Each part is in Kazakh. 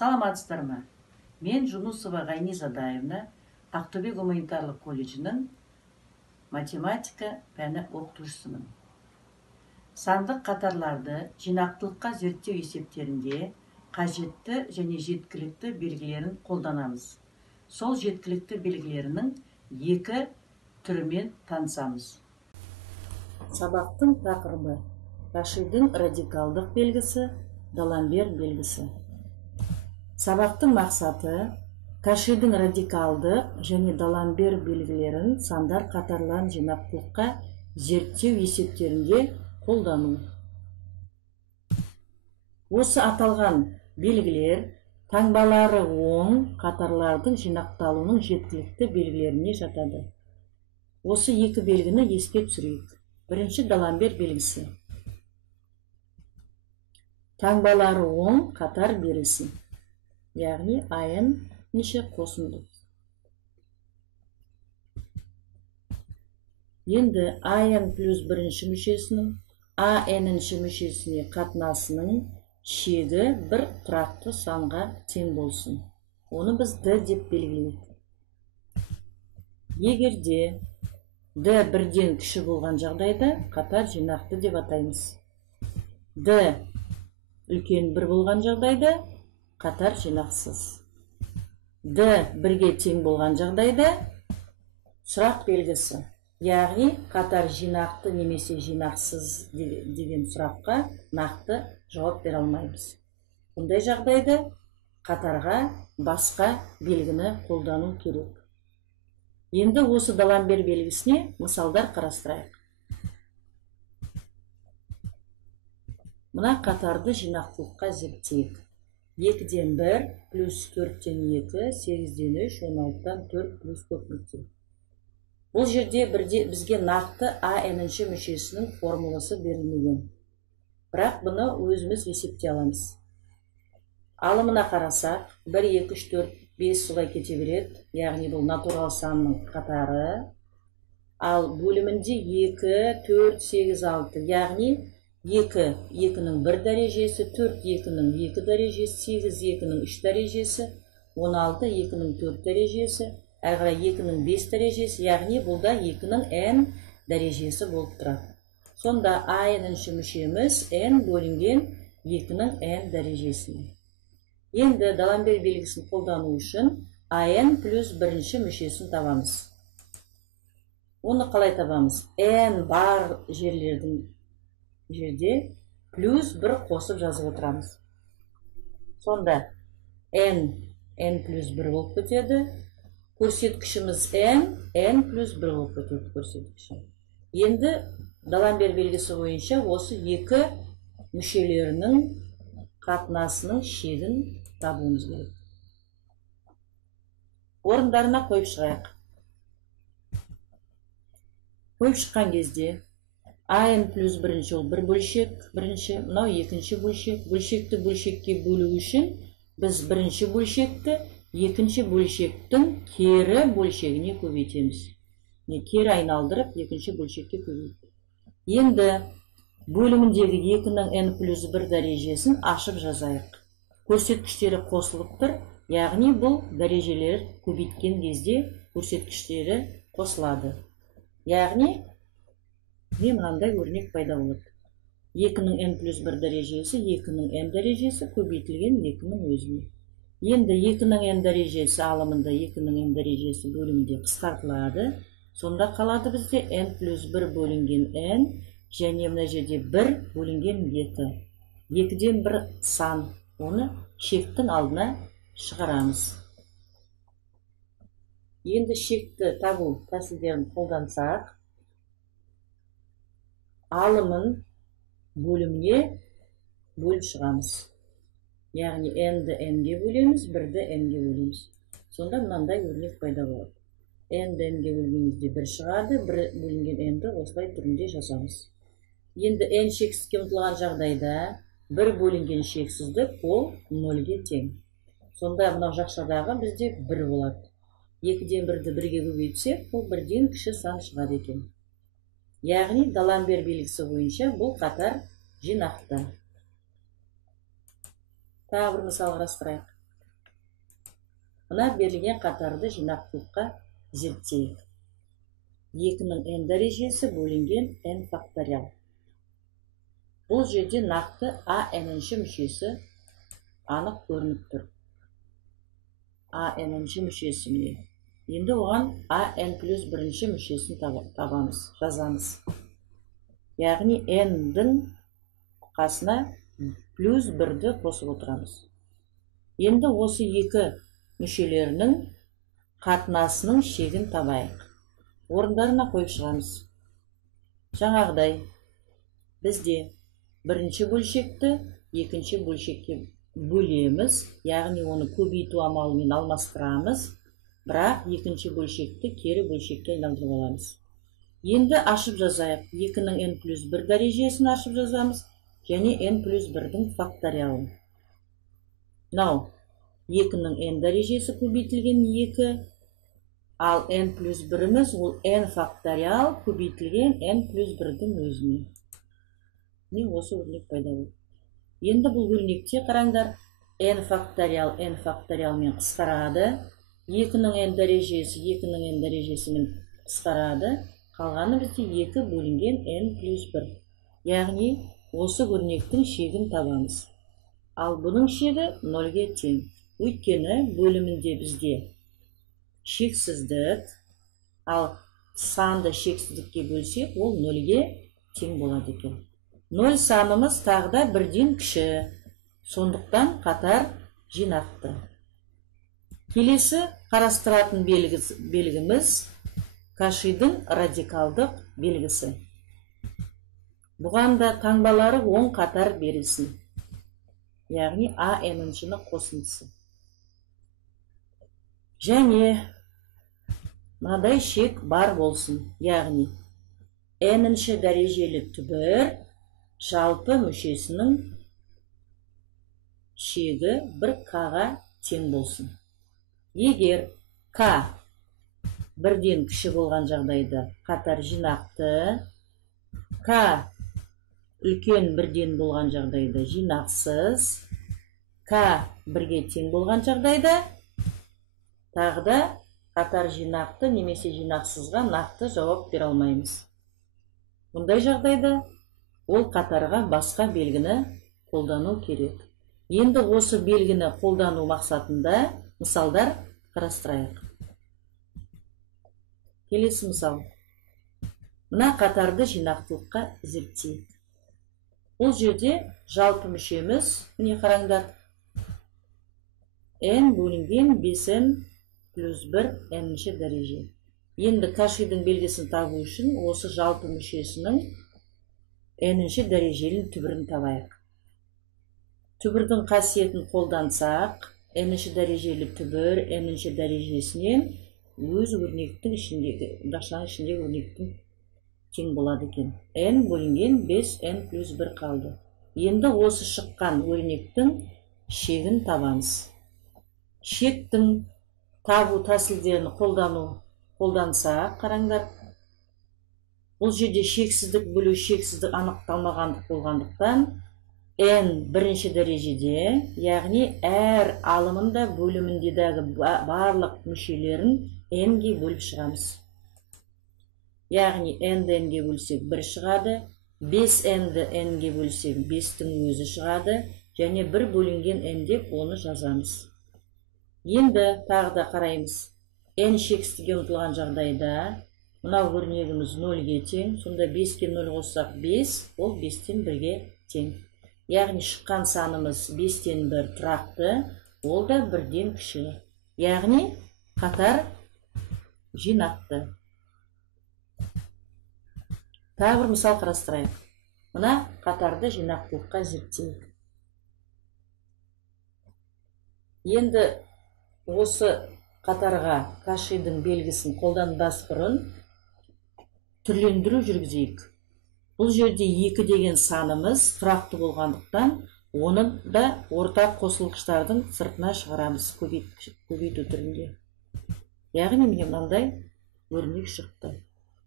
Саламатсыздар ма? Мен Жунусова Ғайни Задаевна, Ақтөбе гуманитарлық колледжінің математика пәні оқытушысымын. Сандық қатарларды жинақтылыққа зерттеу есептерінде қажетті және жеткілікті белгілерін қолданамыз. Сол жеткілікті белгілерінің екі түрімен танысамыз. Сабақтың тақырыбы: Кашидің радикалдық белгісі, Даламбер белгісі. Сабақтың мақсаты: Кашидің радикалдық және Даламбер белгілерін сандар қатарларын жинақтылыққа зерттеу есептерінде қолдану. Осы аталған белгілер таңбалары оң қатарлардың жинақталуының жеткілікті белгілеріне жатады. Осы екі белгіні еске түсірейік. Бірінші Даламбер белгісі. Таңбалары оң қатар берілсін. Яғни АН неше қосынды. Енді АН плюс бірінші мүшесінің АН-ші мүшесіне қатынасының шегі бір тұрақты санға тең болсын. Оны біз D деп белгілейік. Егерде D бірден кіші болған жағдайда қатар жинақты деп атаймыз. D үлкен бір болған жағдайда қатар жинақсыз. D бірге тең болған жағдайда сұрақ белгісі. Яғни қатар жинақты немесе жинақсыз деген сұраққа нақты жауап бере алмаймыз. Бұндай жағдайда қатарға басқа белгіні қолдану керек. Енді осы Даламбер белгісіне мысалдар қарастырайық. Мына қатарды жинақтылыққа зерттейік. 2-ден 1 плюс 4-тен 2, 8-ден 3, 16-тан 4 плюс 4 нүкте. Бұл жерде бізге нақты АН-ші мүшесінің формуласы берілмеген. Бірақ бұны өзіміз есептей аламыз. Алымына қарасақ, 1, 2, 3, 4, 5 солай кете береді. Яғни бұл натурал санның қатары. Ал бөлімінде 2, 4, 8, 6. Яғни 2, 2-нің 1 дәрежесі, 4, 2-нің 2 дәрежесі, 8, 2-нің 3 дәрежесі, 16, 2-нің 4 дәрежесі, әрі 2-нің 5 дәрежесі, яғни бұлда 2-нің n дәрежесі болып тұрады. Сонда АН-ші мүшеміз n бөлінген 2-нің n дәрежесіне. Енді Даламбер белгісін қолдану үшін АН плюс бірінші мүшесін табамыз. Оны қалай табамыз? n бар жерде плюс 1 қосып жазып отырамыз. Сонда n плюс 1 болып кетеді. Көрсеткішіміз n плюс 1 болып кетеді көрсеткіші. Енді Даламбер белгісі бойынша осы екі мүшелерінің қатынасының шегін табуымыз керек. Орындарына қойып шығайық. Қойып шыққан кезде АН плюс бірінші ол бір бөлшек, бірінші, мынау екінші бөлшек. Бөлшекті бөлшекке бөлу үшін біз бірінші бөлшекті екінші бөлшектің кері бөлшегіне көбейтеміз. Кері айналдырып, екінші бөлшекке көбейтеміз. Енді бөліміндегі 2-нің n плюс 1 дәрежесін ашып жазайық. Көрсеткіштері қосылып тұр, яғни бұл дәрежелер көбейткен кезде көрсеткіштері қосылады. Яғни, мынандай өрнек пайда болады. 2-нің n плюс 1 дәрежесі, 2-нің n дәрежесі көбейтілген 2-нің өзіне. Енді 2-нің n дәрежесі алымында 2-нің n дәрежесі бөлімінде қысқартылады. Сонда қалады бізде n плюс 1 бөлінген n және мына жерде 1 бөлінген 2. 2-ден 1 сан. Оны шектің алдына шығарамыз. Енді шекті табу тәсілдерін қолдансақ, алымын бөліміне бөліп шығамыз. Яғни n-ді n-ге бөлеміз, 1-ді n-ге бөлеміз. Сонда мынандай өрнек пайда болады. n-ді n-ге бөлгенімізде 1 шығады, 1 бөлінген n-ді осылай түрінде жазамыз. Енді n шексізге ұмтылған жағдайда 1 бөлінген шексіздік ол 0-ге тең. Сонда мынау жақшадағы бізде 1 болады. 2-ден 1-ді 1-ге көбейтсек, бұл 1-ден кіші сан шығады екен. Яғни Даламбер белгісі бойынша бұл қатар жинақты. Тағы бір мысал қарастырайық. Мына берілген қатарды жинақтылыққа зерттейік. 2-нің n дәрежесі бөлінген n факториал. Бұл жерде нақты a-нші мүшесі анық көрініп тұр. a-нші мүшесі міне. Енді оған a-n плюс бірінші мүшесін табамыз, жазамыз. Яғни n-дің қасына плюс 1-ді қосып отырамыз. Енді осы екі мүшелерінің қатынасының шегін табайық. Орындарына қойып шығамыз. Жаңағыдай бізде бірінші бөлшекті екінші бөлшекке бөлеміз, яғни оны көбейту амалымен алмастырамыз, бірақ екінші бөлшекті кері бөлшекке айналдырып аламыз. Енді ашып жазайық. 2-нің n плюс 1 дәрежесін ашып жазамыз, және n плюс 1-дің факториалын. Мынау 2-нің n дәрежесі көбейтілген 2, ал n плюс 1-іміз ол n факториал көбейтілген n плюс 1-дің өзіне. Міне осы өрнек пайда болды. Енді бұл өрнекте қараңдар, n факториалмен қысқарады, 2-нің n дәрежесі 2-нің n дәрежесімен қысқарады, қалғаны бізде 2 бөлінген n плюс 1. Яғни осы өрнектің шегін табамыз. Ал бұның шегі 0-ге тең. Өйткені бөлімінде бізде шексіздік, ал санды шексіздікке бөлсек, ол 0-ге тең болады екен. 0 санымыз тағда 1-ден кіші, сондықтан қатар жинақты. Келесі қарастыратын белгіміз Кашидің радикалдық белгісі. Бұған да таңбалары оң қатар берілсін. Яғни a-ншіні қосындысы. Және мынадай шек бар болсын. Яғни n-ші дәрежелі түбір жалпы мүшесінің шегі 1k-ға тең болсын. Егер k 1-ден кіші болған жағдайда қатар жинақты, k үлкен 1-ден болған жағдайда жинақсыз, k 1-ге тең болған жағдайда тағда қатар жинақты немесе жинақсызға нақты жауап бере алмаймыз. Бұндай жағдайда ол қатарға басқа белгіні қолдану керек. Енді осы белгіні қолдану мақсатында мысалдар қарастырайық. Келесі мысал. Мына қатарды жинақтылыққа зерттейік. Бұл жерде жалпы мүшеміз, міне қараңдар, n бөлінген 5n плюс 1 n-ші дәреже. Енді Кашидің белгісін табу үшін осы жалпы мүшесінің n-ші дәрежелін түбірін табайық. Түбірдің қасиетін қолдансақ, n-ші дәрежелі түбір n-ші дәрежесінен өз өрнектің ішіндегі, дашаның ішіндегі өрнектің тең болады екен. n бөлінген 5n плюс 1 қалды. Енді осы шыққан өрнектің шегін табамыз. Шектің табу тәсілдерін қолданса, қараңдар. Бұл жерде шексіздік бөлу шексіздік анықталмағандық болғандықтан n бірінші дәрежеде, яғни әр алымында бөліміндегі барлық мүшелерін n-ге бөліп шығамыз. Яғни n-ді n-ге бөлсек 1 шығады, 5n-ді n-ге бөлсек 5-тің өзі шығады, және 1 бөлінген n деп оны жазамыз. Енді тағы да қараймыз. n шексіздікке ұмтылған жағдайда мынау өрнегіміз 0-ге тең, сонда 5-ке 0 қоссақ 5, ол 5-тен 1-ге тең. Яғни шыққан санымыз 5-тен 1 тұрақты, ол да 1-ден кіші. Яғни қатар жинақты. Тағы бір мысал қарастырайық. Мына қатарды жинақтылыққа зерттейік. Енді осы қатарға Кашидің белгісін қолданбас бұрын түрлендіру жүргізейік. Бұл жерде 2 деген санымыз тұрақты болғандықтан, оны да ортақ қосылғыштардың сыртына шығарамыз көбейту түрінде. Яғни міне мынандай өрнек шықты.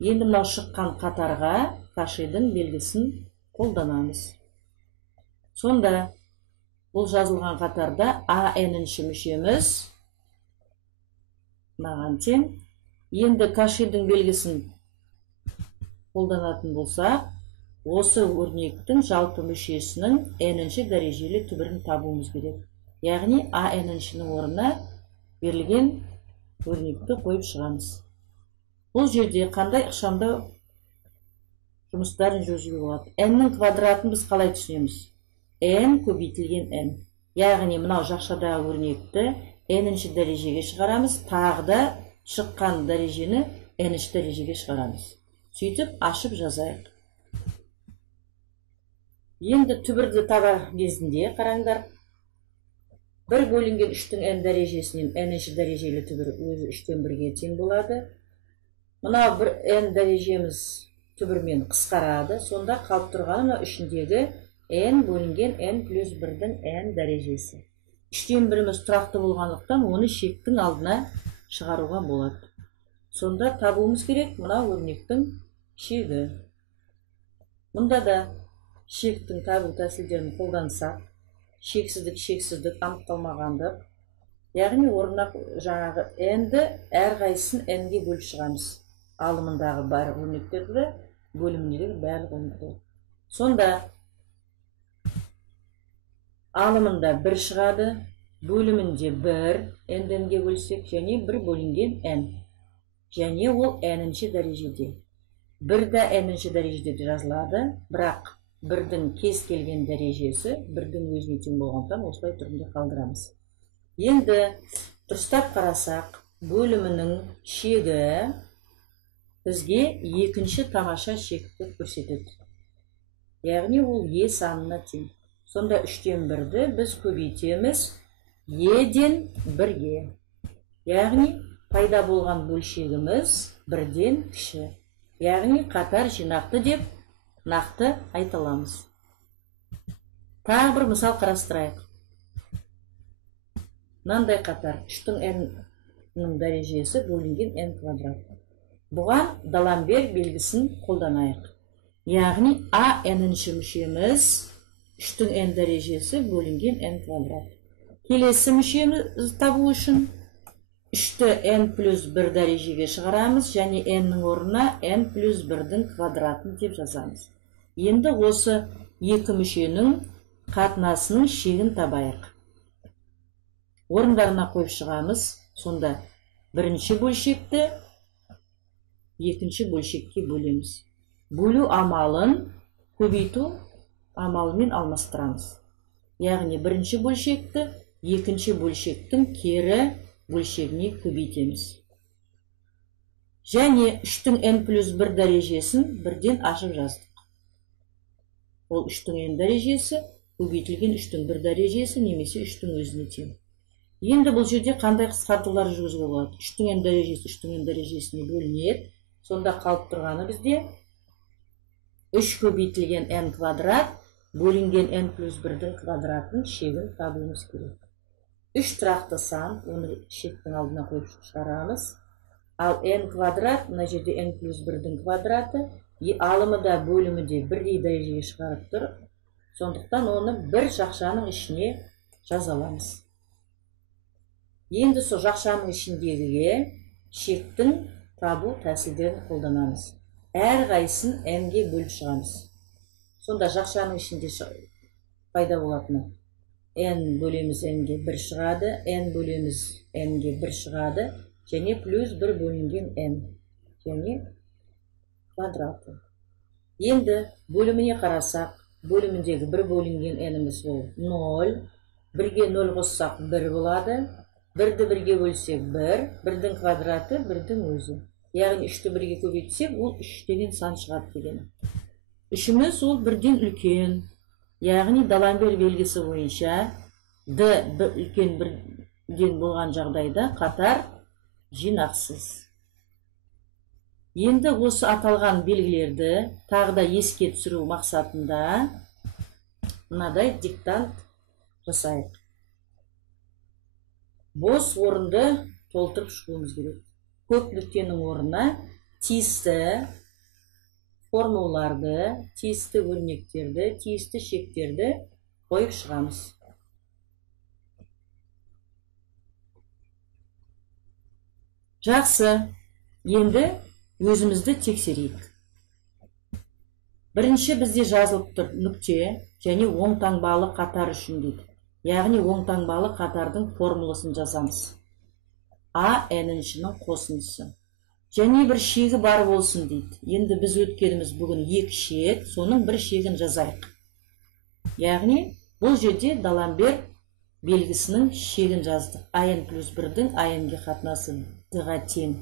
Енді мынау шыққан қатарға Кашидің белгісін қолданамыз. Сонда бұл жазылған қатарда a-нші мүшеміз мынаған тең. Енді Кашидің белгісін қолданатын болсақ, осы өрнектің жалпы мүшесінің n-ші дәрежелі түбірін табуымыз керек. Яғни n-шінің орнына берілген өрнекті қойып шығамыз. Бұл жерде қандай ықшамдау жұмыстарын жүргізуге болады? n-нің квадратын біз қалай түсінеміз? n көбейтілген n. Яғни мынау жақшадағы өрнекті n-ші дәрежеге шығарамыз, тағы да шыққан дәрежені n-ші дәрежеге шығарамыз. Сөйтіп ашып жазайық. Енді түбірді табар кезінде қараңдар. 1 бөлінген 3-тің n дәрежесінен n-ші дәрежелі түбір өзі 3-тен 1-ге тең болады. Мынау бір n дәрежеміз түбірмен қысқарады. Сонда қалып тұрғаны 3-дегі n бөлінген n плюс 1-дің n дәрежесі. 3-тен 1-міз тұрақты болғандықтан оны шектің алдына шығаруға болады. Сонда табуымыз керек мынау өрнектің шегі. Мұнда да шектің табу тәсілдерін қолдансақ, шексіздік анықталмағандық, яғни орнына жаңағы n-ді әрқайсысын n-ге бөліп шығамыз. Алымындағы барлық өрнектерді, бөліміндегі барлық өрнектерді. Сонда алымында 1 шығады, бөлімінде 1 n-ге бөлсек, және 1 бөлінген n. Және ол n-ші дәрежеде. 1 да n-ші дәрежеде жазылады, бірақ 1-дің кез келген дәрежесі 1-дің өзіне тең болғандықтан осылай түрінде қалдырамыз. Енді дұрыстап қарасақ, бөлімінің шегі бізге екінші тамаша шекті көрсетеді. Яғни ол e санына тең. Сонда 3-тен 1-ді біз көбейтеміз e-ден 1-ге. Яғни пайда болған бөлшегіміз 1-ден кіші. Яғни қатар жинақты деп нақты айталамыз. Тағы бір мысал қарастырайық. Мынандай қатар 3-тің n-нің дәрежесі бөлінген n квадрат. Бұған Даламбер белгісін қолданайық. Яғни n-ші мүшеміз 3-тің n дәрежесі бөлінген n квадрат. Келесі мүшеміз табу үшін 3-ті n плюс 1 дәрежеге шығарамыз, және n-нің орнына n плюс 1-дің квадратын деп жазамыз. Енді осы екі мүшенің қатынасының шегін табайық. Орындарына қойып шығамыз. Сонда бірінші бөлшекті екінші бөлшекке бөлеміз. Бөлу амалын көбейту амалымен алмастырамыз. Яғни бірінші бөлшекті екінші бөлшектің кері бөлшегіне көбейтеміз. Және 3-тің n плюс 1 дәрежесін 1-ден ашып жаздық. Ол 3-тің n дәрежесі, көбейтілген 3-тің 1 дәрежесі, немесе 3-тің өзіне тең. Енді бұл жерде қандай қысқартулар жүргізуге болады? 3-тің n дәрежесі 3-тің n дәрежесіне бөлінеді. Сонда қалып тұрғаны бізде 3 көбейтілген n квадрат бөлінген n плюс 1-дің квадратын шегін табуымыз керек. 3 тұрақты сан, оны шектің алдына қойып шығарамыз. Ал n квадрат, мына жерде n плюс 1-дің квадраты, алымы да бөлімі де бірдей дәрежеге шығарып тұр. Сондықтан оны бір жақшаның ішіне жазаламыз. Енді сол жақшаның ішіндегіге шектің табу тәсілдерін қолданамыз. Әрқайсысын n-ге бөліп шығамыз. Сонда жақшаның ішінде пайда болатыны n бөлеміз n-ге 1 шығады, n бөлеміз n-ге 1 шығады, және плюс 1 бөлінген n, және квадраты. Енді бөліміне қарасақ, бөліміндегі 1 бөлінген n-іміз ол 0, 1-ге 0 қоссақ 1 болады, 1-ді 1-ге бөлсек 1, 1-дің квадраты 1-дің өзі. Яғни 3-ті 1-ге көбейтсек, ол 3 деген сан шығады дегені. 3-іміз ол 1-ден үлкен. Яғни Даламбер белгісі бойынша d үлкен 1-ден болған жағдайда қатар жинақсыз. Енді осы аталған белгілерді тағы да еске түсіру мақсатында мынадай диктант жасайық. Бос орынды толтырып шығуымыз керек. Көп нүктенің орнына тиісті формулаларды, тиісті өрнектерді, тиісті шектерді қойып шығамыз. Жақсы, енді өзімізді тексерейік. Бірінші бізде жазылып тұр нүкте және оң таңбалы қатар үшін дейді. Яғни оң таңбалы қатардың формуласын жазамыз. А n-шінің қосындысы. Және бір шегі бар болсын дейді. Енді біз өткеніміз бүгін 2 шек, соның бір шегін жазайық. Яғни бұл жерде Даламбер белгісінің шегін жаздық. n плюс 1-дің n-ге қатынасы d-ға тең.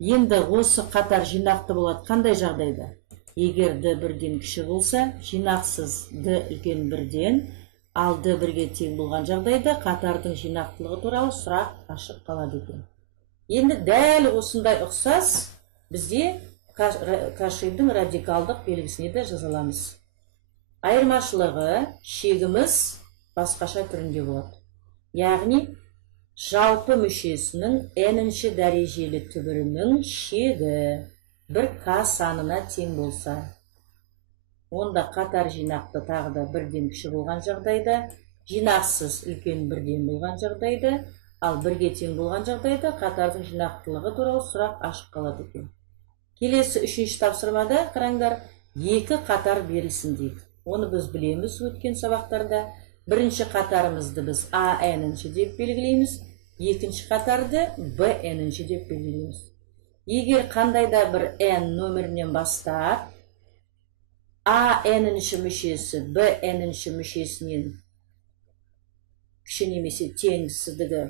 Енді осы қатар жинақты болады қандай жағдайда? Егер d 1-ден кіші болса, жинақсыз d үлкен 1-ден, ал d 1-ге тең болған жағдайда қатардың жинақтылығы туралы сұрақ ашық қалады екен. Енді дәл осындай ұқсас бізде Кашидің радикалдық белгісіне де жазаламыз. Айырмашылығы шегіміз басқаша түрінде болады. Яғни жалпы мүшесінің n-ші дәрежелі түбірінің шегі бір k санына тең болса, онда қатар жинақты тағы да 1-ден кіші болған жағдайда, жинақсыз үлкен 1-ден болған жағдайда, ал 1-ге тең болған жағдайда қатардың жинақтылығы туралы сұрақ ашық қалады екен. Келесі үшінші тапсырмада қараңдар, 2 қатар берілсін дейді. Оны біз білеміз өткен сабақтарда. Бірінші қатарымызды біз AN-ші деп белгілейміз, екінші қатарды BN-ші деп белгілейміз. Егер қандайда бір n нөмірінен бастап AN-ші мүшесі BN-ші мүшесінен кіші немесе теңсіздігі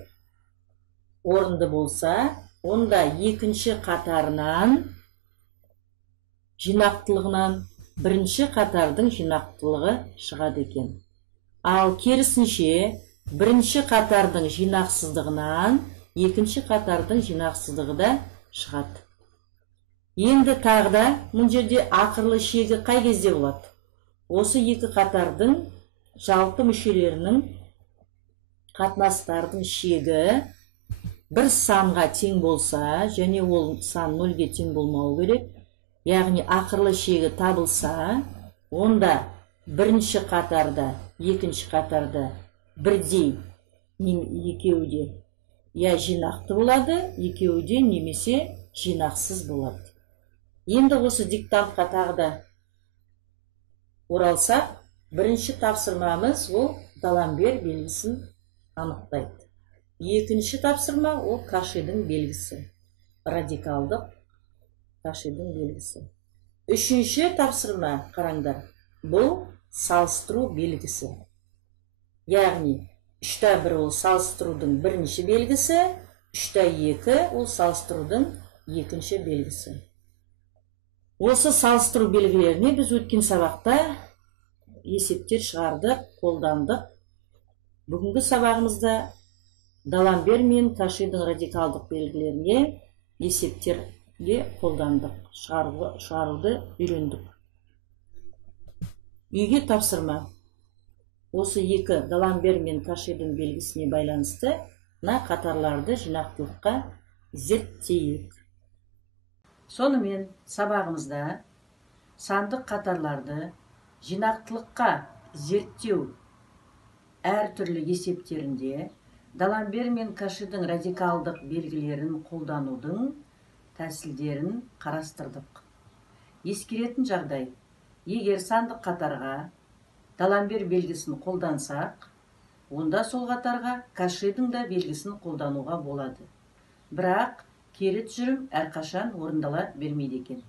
орынды болса, онда екінші қатарынан жинақтылығынан бірінші қатардың жинақтылығы шығады екен. Ал керісінше, бірінші қатардың жинақсыздығынан екінші қатардың жинақсыздығы да шығады. Енді тағда мұн жерде ақырлы шегі қай кезде болады? Осы 2 қатардың жалпы мүшелерінің қатынастардың шегі бір санға тең болса, және ол сан 0-ге тең болмауы керек, яғни ақырлы шегі табылса, онда бірінші қатарда, екінші қатарда бірдей, екеуі де я жинақты болады, екеуі де немесе жинақсыз болады. Енді осы диктантқа тағы да оралсақ, бірінші тапсырмамыз ол Даламбер белгісін анықтайды. Екінші тапсырма ол Кашидің белгісі, радикалдық Кашидің белгісі. Үшінші тапсырма қараңдар, бұл салыстыру белгісі. Яғни 3-1 ол салыстырудың бірінші белгісі, 3-2 ол салыстырудың екінші белгісі. Осы салыстыру белгілеріне біз өткен сабақта есептер шығардық, қолдандық. Бүгінгі сабағымызда Даламбер мен Кашидің радикалдық белгілеріне есептерге қолдандық, шығаруды үйрендік. Үйге тапсырма. Осы 2 Даламбер мен Кашидің белгісіне байланысты қатарларды жинақтылыққа зерттейік. Сонымен сабағымызда сандық қатарларды жинақтылыққа зерттеу әртүрлі есептерінде Даламбер мен Кашидің радикалдық белгілерін қолданудың тәсілдерін қарастырдық. Ескеретін жағдай, егер сандық қатарға Даламбер белгісін қолдансақ, онда сол қатарға Кашидің да белгісін қолдануға болады. Бірақ кері тұжырым әрқашан орындала бермейді екен.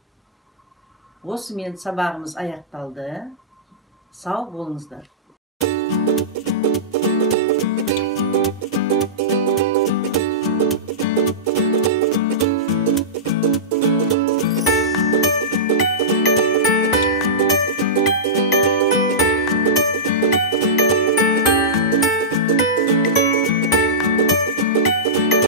Осымен сабағымыз аяқталды. Сау болыңыздар.